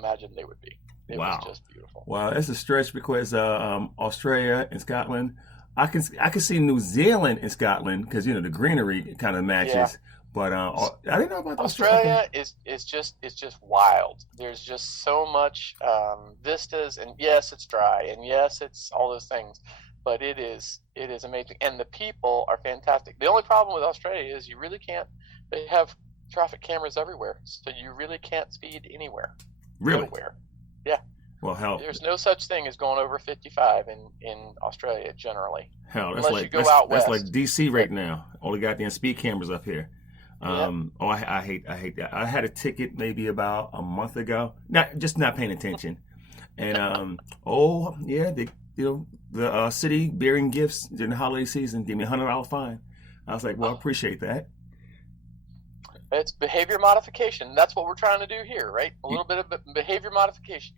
imagined they would be. It was Wow. just beautiful. Well, it's a stretch because Australia and Scotland. I can see New Zealand and Scotland because the greenery kind of Yeah. matches. But I didn't know about Australia. Okay. Australia is just wild. There's just so much vistas, and yes, it's dry, and yes, it's all those things, but it is amazing, and the people are fantastic. The only problem with Australia is you really can't. They have traffic cameras everywhere, so you really can't speed anywhere. Really? Nowhere. Yeah. Well, There's no such thing as going over 55 in Australia generally, hell, unless you go out that's west. like DC right now. All the goddamn speed cameras up here. Yep. I hate that. I had a ticket maybe about a month ago. Not paying attention, and oh yeah, the city bearing gifts during the holiday season gave me $100 fine. I was like, well, I appreciate that. It's behavior modification. That's what we're trying to do here, right? A little bit of behavior modification.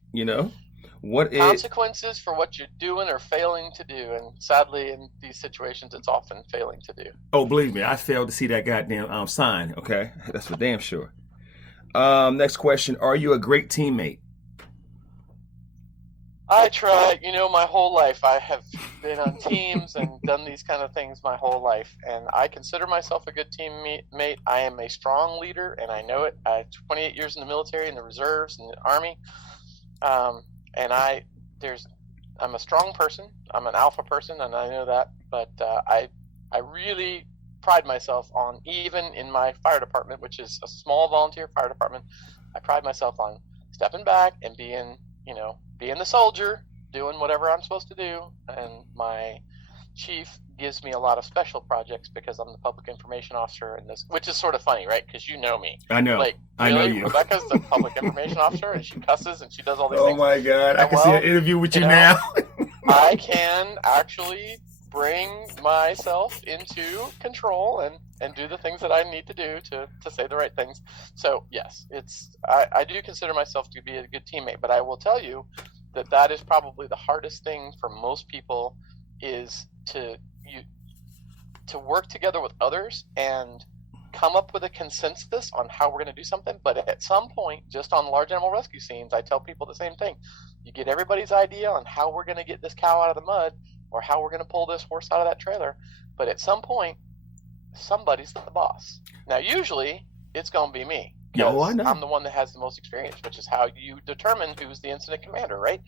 What is Consequences for what you're doing or failing to do. And sadly, in these situations, it's often failing to do. Oh, believe me, I failed to see that goddamn sign. Okay, that's for damn sure. Next question: are you a great teammate? I try, my whole life. I have been on teams and done these kind of things my whole life, and I consider myself a good teammate. I am a strong leader, and I know it. I have 28 years in the military, in the reserves, in the Army, and I'm a strong person. I'm an alpha person, and I know that. But I really pride myself on, even in my fire department, which is a small volunteer fire department, I pride myself on stepping back and being the soldier, doing whatever I'm supposed to do. And my chief gives me a lot of special projects because I'm the public information officer in this, which is sort of funny, right? Because you know me. I know. Like, I know really? you. Rebecca's the public information officer, and she cusses and she does all these Oh things. my God! I can see an interview with you now. I can actually bring myself into control and do the things that I need to do to say the right things. So yes, I do consider myself to be a good teammate, but I will tell you that is probably the hardest thing for most people, is to work together with others and come up with a consensus on how we're going to do something. But at some point, just on large animal rescue scenes, I tell people the same thing. You get everybody's idea on how we're going to get this cow out of the mud, or how we're going to pull this horse out of that trailer. But at some point, somebody's the boss. Now, usually, it's going to be me. Oh, I know. I'm the one that has the most experience, which is how you determine who's the incident commander, right?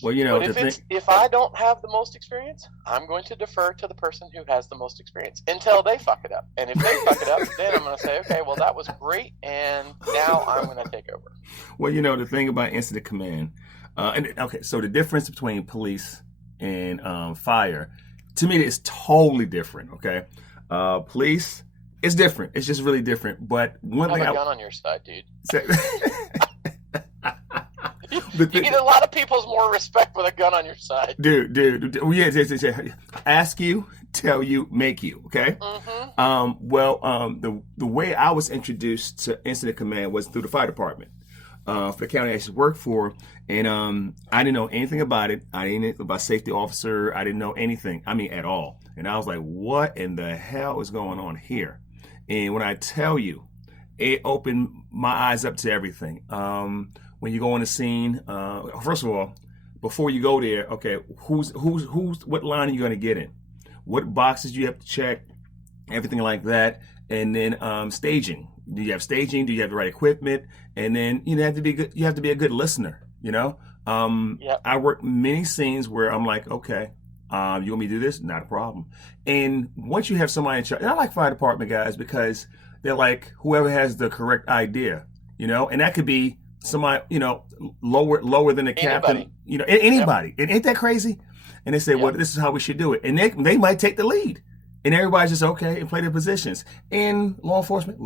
Well, But if I don't have the most experience, I'm going to defer to the person who has the most experience until they fuck it up. And if they fuck it up, then I'm going to say, okay, well, that was great, and now I'm going to take over. Well, the thing about incident command, so the difference between police and fire, to me, is totally different. Okay, police, it's different. It's just really different. But one thing, have a gun on your side, dude. You get a lot of people's more respect with a gun on your side. Dude. Yeah. Ask you, tell you, make you. Okay. Mm-hmm. The way I was introduced to incident command was through the fire department, for the county I used to work for, and I didn't know anything about it. I didn't know about safety officer. I didn't know anything. I mean, at all. And I was like, what in the hell is going on here? And when I tell you, it opened my eyes up to everything. When you go on the scene, first of all, before you go there, okay, what line are you going to get in? What boxes you have to check, everything like that, and then staging. Do you have staging? Do you have the right equipment? And then you have to be good. You have to be a good listener. Yep. I work many scenes where I'm like, okay, you want me to do this? Not a problem. And once you have somebody in charge, and I like fire department guys because they're like whoever has the correct idea, and that could be somebody, lower than the captain, anybody. And ain't that crazy? And they say, well, this is how we should do it. And they might take the lead. And everybody's just okay and play their positions. In law enforcement,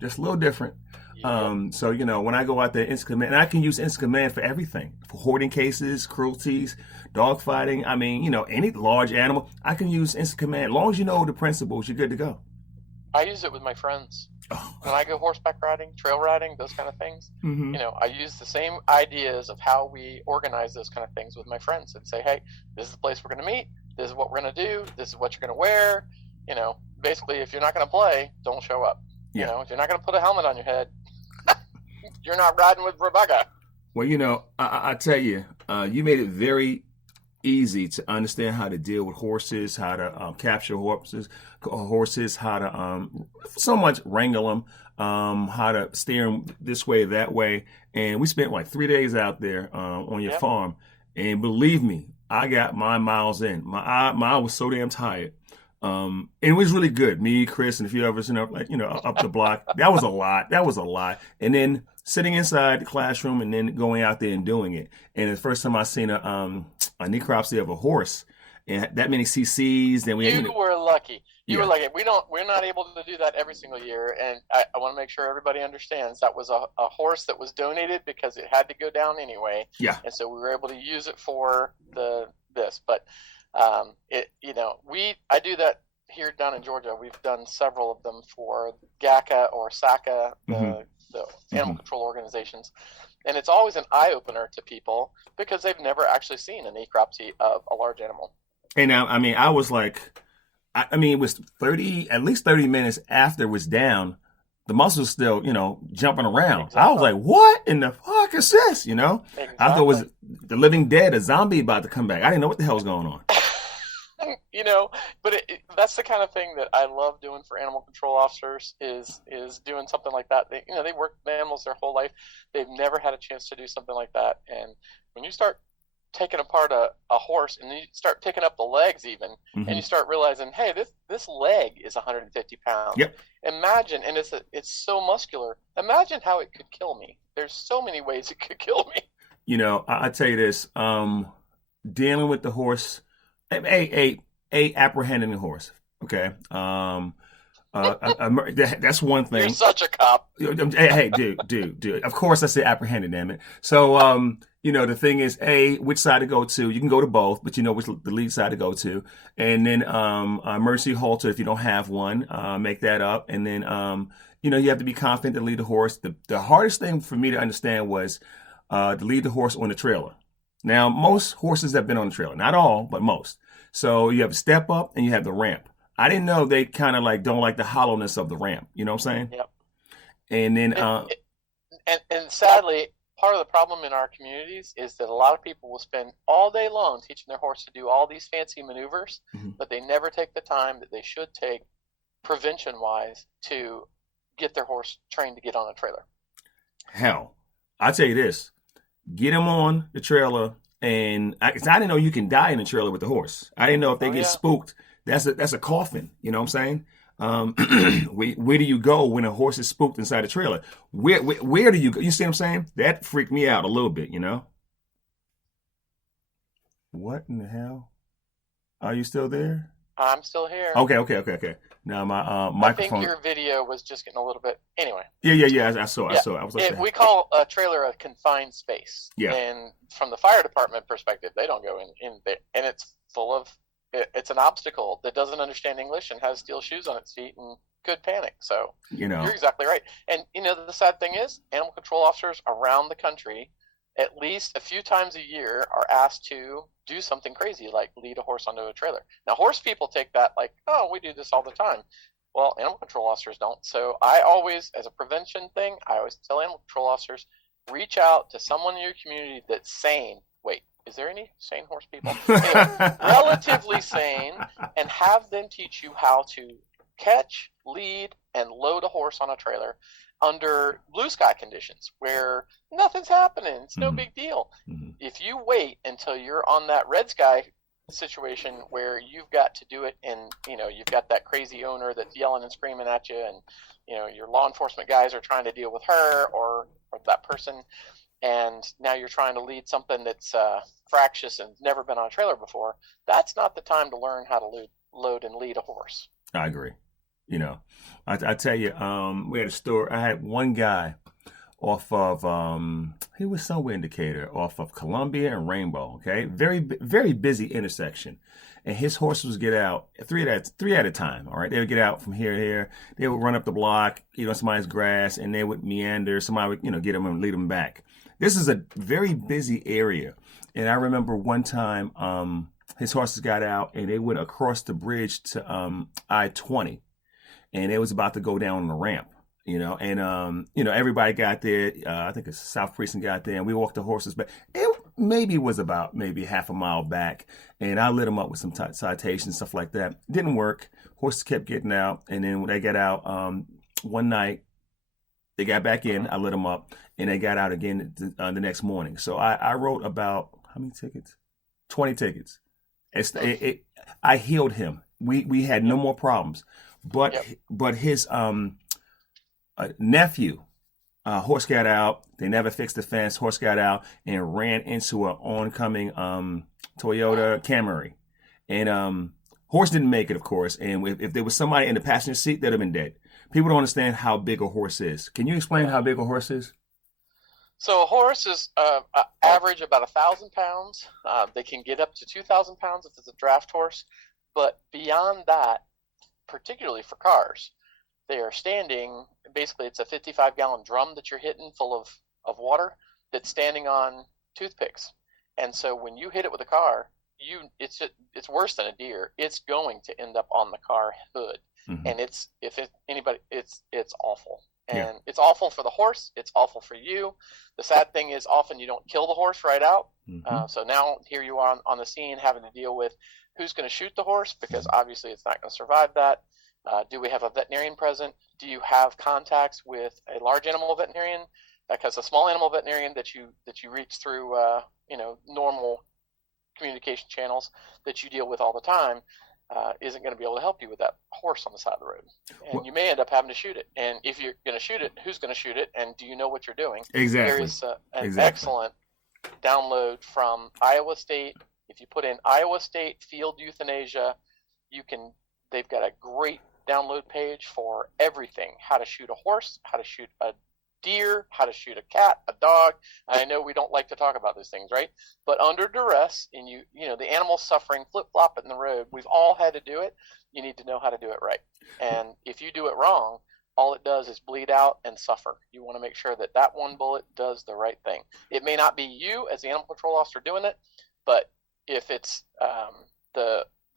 just a little different. So, when I go out there, incident command, and I can use incident command for everything, for hoarding cases, cruelties, dog fighting. I mean, any large animal, I can use incident command. As long as you know the principles, you're good to go. I use it with my friends. When I go horseback riding, trail riding, those kind of things, Mm-hmm. I use the same ideas of how we organize those kind of things with my friends and say, hey, this is the place we're going to meet. This is what we're going to do. This is what you're going to wear. Basically, if you're not going to play, don't show up. Yeah. If you're not going to put a helmet on your head, you're not riding with Rebecca. Well, I tell you, you made it very easy to understand how to deal with horses, how to capture horses, how to so much wrangle them, how to steer them this way, that way. And we spent like 3 days out there on your Yep. farm, and believe me, I got my miles in. My eye was so damn tired. And it was really good. Me, Chris, and a few others, up the block. That was a lot. That was a lot. And then sitting inside the classroom and then going out there and doing it. And the first time I seen a necropsy of a horse, and that many cc's, then we You were lucky. You yeah. were lucky. We're not able to do that every single year, and I want to make sure everybody understands that was a horse that was donated because it had to go down anyway. Yeah. And so we were able to use it for this. But I do that here down in Georgia. We've done several of them for GACA or SACA, the animal control organizations. And it's always an eye-opener to people because they've never actually seen a necropsy of a large animal. And now, I was like, it was at least 30 minutes after it was down, the muscles still, jumping around. Exactly. I was like, what in the fuck is this, Exactly. I thought it was the living dead, a zombie about to come back. I didn't know what the hell was going on. But that's the kind of thing that I love doing for animal control officers is doing something like that. They work with animals their whole life. They've never had a chance to do something like that. And when you start taking apart a horse and you start picking up the legs even, and you start realizing, hey, this leg is 150 pounds. Yep. Imagine, and it's so muscular. Imagine how it could kill me. There's so many ways it could kill me. I tell you this, dealing with the horse, apprehending the horse. Okay. That's one thing. You're such a cop. Hey, dude. Of course I say apprehended, damn it. So, the thing is, which side to go to. You can go to both, but you know which the lead side to go to. And then, emergency halter, if you don't have one, make that up. And then, you have to be confident to lead the horse. The hardest thing for me to understand was, to lead the horse on the trailer. Now, most horses have been on the trailer. Not all, but most. So you have a step up and you have the ramp. I didn't know they kind of don't like the hollowness of the ramp. You know what I'm saying? Yep. And then, and sadly, part of the problem in our communities is that a lot of people will spend all day long teaching their horse to do all these fancy maneuvers, but they never take the time that they should take prevention-wise to get their horse trained to get on a trailer. Hell, I'll tell you this. Get them on the trailer, and I didn't know you can die in the trailer with the horse. I didn't know if they get spooked. That's a coffin. You know what I'm saying? Where do you go when a horse is spooked inside a trailer? Where do you go? You see what I'm saying? That freaked me out a little bit, What in the hell? Are you still there? I'm still here. Okay. Now my microphone. I think your video was just getting a little bit. Anyway. Yeah. I saw it. I was like, we call a trailer a confined space. Yeah. And from the fire department perspective, they don't go in there, and it's full of. It's an obstacle that doesn't understand English and has steel shoes on its feet and could panic. So you're exactly right. And the sad thing is, animal control officers around the country, at least a few times a year, are asked to do something crazy like lead a horse onto a trailer. Now, horse people take that like, oh, we do this all the time. Well, animal control officers don't. So I always, as a prevention thing, I always tell animal control officers, reach out to someone in your community that's sane. Wait, is there any sane horse people? Anyway, relatively sane, and have them teach you how to catch, lead, and load a horse on a trailer under blue sky conditions where nothing's happening. It's no big deal. If you wait until you're on that red sky situation where you've got to do it and you've got that crazy owner that's yelling and screaming at you, and your law enforcement guys are trying to deal with her or that person, and now you're trying to lead something that's fractious and never been on a trailer before, that's not the time to learn how to load and lead a horse. I agree. I tell you, we had a store. I had one guy off of, he was somewhere in Decatur, off of Columbia and Rainbow, okay? Very, very busy intersection. And his horses would get out three at a time, all right? They would get out from here to here. They would run up the block, somebody's grass, and they would meander. Somebody would, get them and lead them back. This is a very busy area. And I remember one time, his horses got out and they went across the bridge to I-20. And it was about to go down the ramp. And everybody got there. I think it's South Precinct got there, and we walked the horses back. It maybe was about maybe half a mile back, and I lit them up with some citations, stuff like that. Didn't work. Horses kept getting out, and then when they got out, one night they got back in. I lit them up, and they got out again the next morning. So I wrote about how many tickets? 20 tickets. I healed him. We had no more problems, but his nephew, horse got out. They never fixed the fence. Horse got out and ran into an oncoming Toyota Camry, and horse didn't make it, of course. And if there was somebody in the passenger seat, they'd have been dead. People don't understand how big a horse is. Can you explain how big a horse is? So a horse is average about 1,000 pounds. They can get up to 2,000 pounds if it's a draft horse. But beyond that, particularly for cars, they are standing, basically it's a 55-gallon drum that you're hitting full of water that's standing on toothpicks. And so when you hit it with a car, it's worse than a deer. It's going to end up on the car hood. Mm-hmm. And it's awful. And it's awful for the horse. It's awful for you. The sad thing is often you don't kill the horse right out. Mm-hmm. So now here you are on the scene having to deal with who's going to shoot the horse, because obviously it's not going to survive that. Do we have a veterinarian present? Do you have contacts with a large animal veterinarian? Because a small animal veterinarian that you reach through normal communication channels that you deal with all the time isn't going to be able to help you with that horse on the side of the road. And you may end up having to shoot it. And if you're going to shoot it, who's going to shoot it? And do you know what you're doing? Exactly. There is an excellent download from Iowa State. If you put in Iowa State Field Euthanasia, they've got a great download page for everything: how to shoot a horse, how to shoot a deer, how to shoot a cat, a dog. I know we don't like to talk about those things, right? But under duress, and the animal's suffering, flip-flop in the road, we've all had to do it. You need to know how to do it right. And if you do it wrong, all it does is bleed out and suffer. You want to make sure that one bullet does the right thing. It may not be you as the animal control officer doing it, but if it's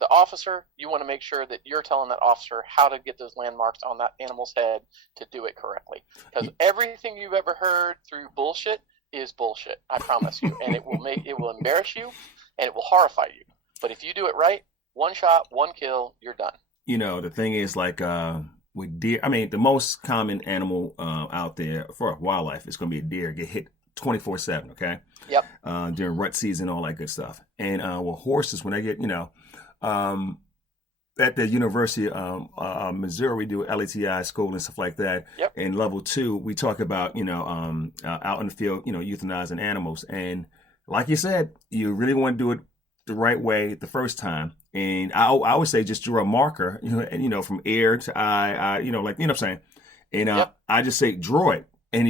the officer, you want to make sure that you're telling that officer how to get those landmarks on that animal's head to do it correctly. Because everything you've ever heard through bullshit is bullshit, I promise you. And it will embarrass you and it will horrify you. But if you do it right, one shot, one kill, you're done. The thing is, like with deer, the most common animal out there for wildlife is going to be a deer. Get hit 24/7, okay? Yep. During rut season, all that good stuff. And with horses, when they get, at the University of Missouri, we do LATI school and stuff like that. Yep. In level 2, we talk about, out in the field, euthanizing animals. And like you said, you really want to do it the right way the first time. And I would say just draw a marker, from ear to eye, what I'm saying. And I just say draw it. And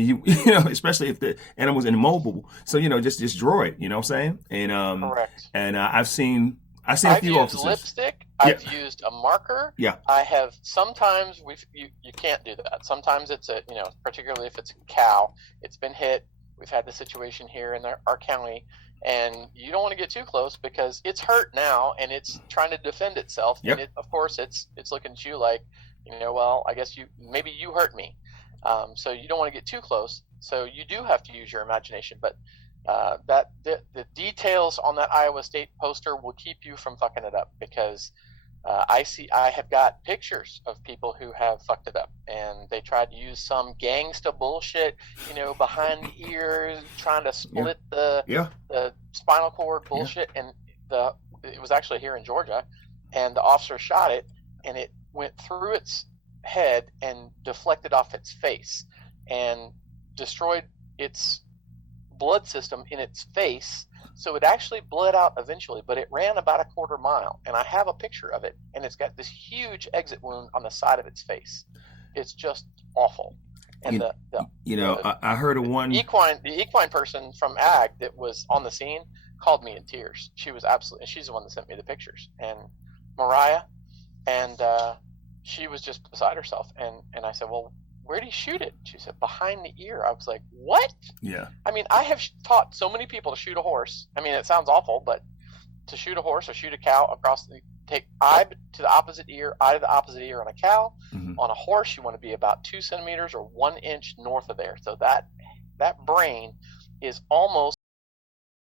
especially if the animal's immobile. So, just draw it, you know what I'm saying? And correct. And I've seen a few officers. I've used lipstick. I've used a marker. Yeah. I have sometimes you can't do that. Sometimes it's particularly if it's a cow, it's been hit. We've had the situation here in our county, and you don't want to get too close because it's hurt now and it's trying to defend itself. Yep. And of course it's looking at you like, well, I guess maybe you hurt me. So you don't want to get too close. So you do have to use your imagination, but the details on that Iowa State poster will keep you from fucking it up, because I have got pictures of people who have fucked it up, and they tried to use some gangsta bullshit, behind the ears, trying to split the spinal cord bullshit, and it was actually here in Georgia, and the officer shot it, and it went through its head and deflected off its face and destroyed its blood system in its face. So it actually bled out eventually, but it ran about a quarter mile, and I have a picture of it, and it's got this huge exit wound on the side of its face. It's just awful. And I heard of one the equine person from Ag that was on the scene called me in tears. She's the one that sent me the pictures, and Mariah, and she was just beside herself, and I said, well, where did he shoot it? She said, behind the ear. I was like, what? Yeah. I have taught so many people to shoot a horse. It sounds awful, but to shoot a horse or shoot a cow across take eye to the opposite ear, eye to the opposite ear on a cow. Mhm. On a horse, you want to be about 2 centimeters or 1 inch north of there. So that brain is almost